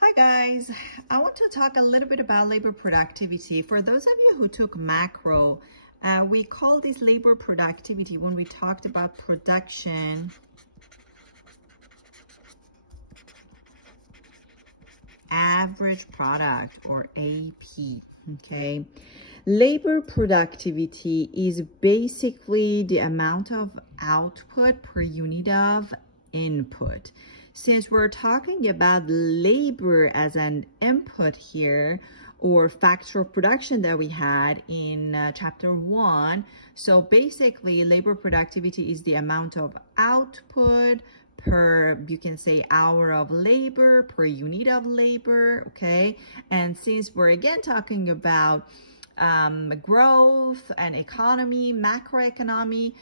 Hi guys, I want to talk a little bit about labor productivity. For those of you who took macro, we call this labor productivity when we talked about production average product, or AP, okay? Labor productivity is basically the amount of output per unit of input. Since we're talking about labor as an input here, or factor of production that we had in chapter 1, so basically labor productivity is the amount of output per, you can say, hour of labor per unit of labor, okay? And since we're again talking about growth and economy, macroeconomy,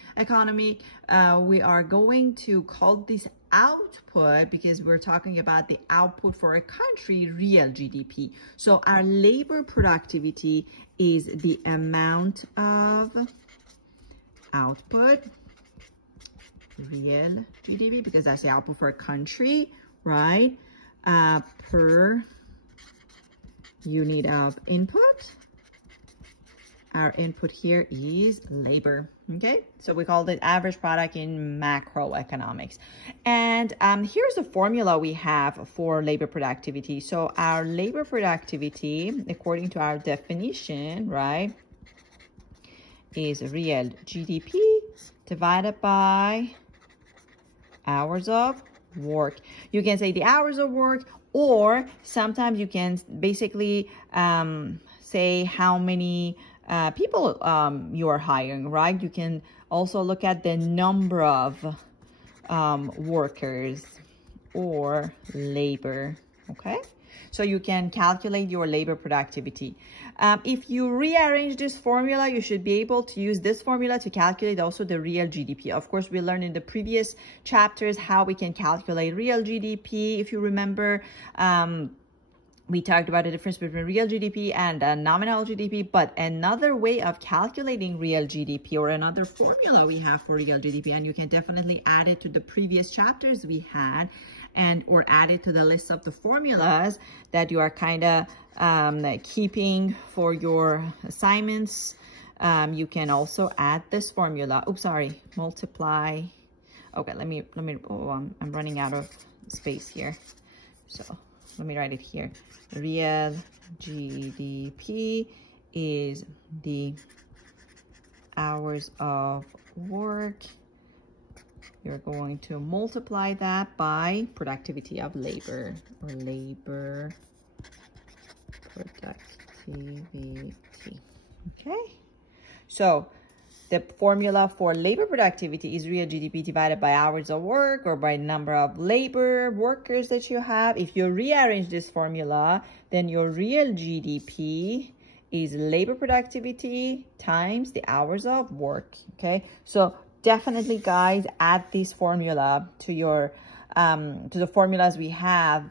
we are going to call this output, because we're talking about the output for a country, real GDP. So our labor productivity is the amount of output, real GDP, because that's the output for a country, right? Per unit of input. Our input here is labor, okay? So we call it average product in macroeconomics. And here's the formula we have for labor productivity. So our labor productivity, according to our definition, right, is real GDP divided by hours of work. You can say the hours of work, or sometimes you can basically say how many people you are hiring, right? You can also look at the number of workers or labor, okay? So you can calculate your labor productivity. If you rearrange this formula, you should be able to use this formula to calculate also the real GDP. Of course, we learned in the previous chapters how we can calculate real GDP. If you remember, we talked about the difference between real GDP and nominal GDP, but another way of calculating real GDP, or another formula we have for real GDP, and you can definitely add it to the previous chapters we had, or add it to the list of the formulas that you are kind of keeping for your assignments. You can also add this formula. Oops, sorry, multiply. Okay, let me, oh, I'm running out of space here. So let me write it here. Real GDP is the hours of work. You're going to multiply that by productivity of labor, or labor productivity. Okay? So the formula for labor productivity is real GDP divided by hours of work, or by number of labor workers that you have. If you rearrange this formula, then your real GDP is labor productivity times the hours of work, okay? So definitely, guys, add this formula to your to the formulas we had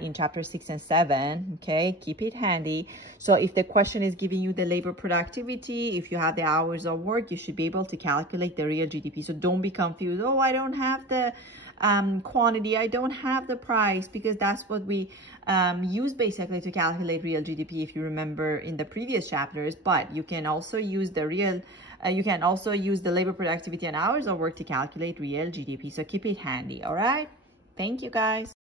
in chapter 6 and 7, okay? Keep it handy. So if the question is giving you the labor productivity, if you have the hours of work, you should be able to calculate the real GDP. So don't be confused. Oh, I don't have the quantity, I don't have the price, because that's what we use basically to calculate real GDP, if you remember in the previous chapters. But you can also use the real you can also use the labor productivity and hours of work to calculate real GDP. So keep it handy, all right? Thank you, guys.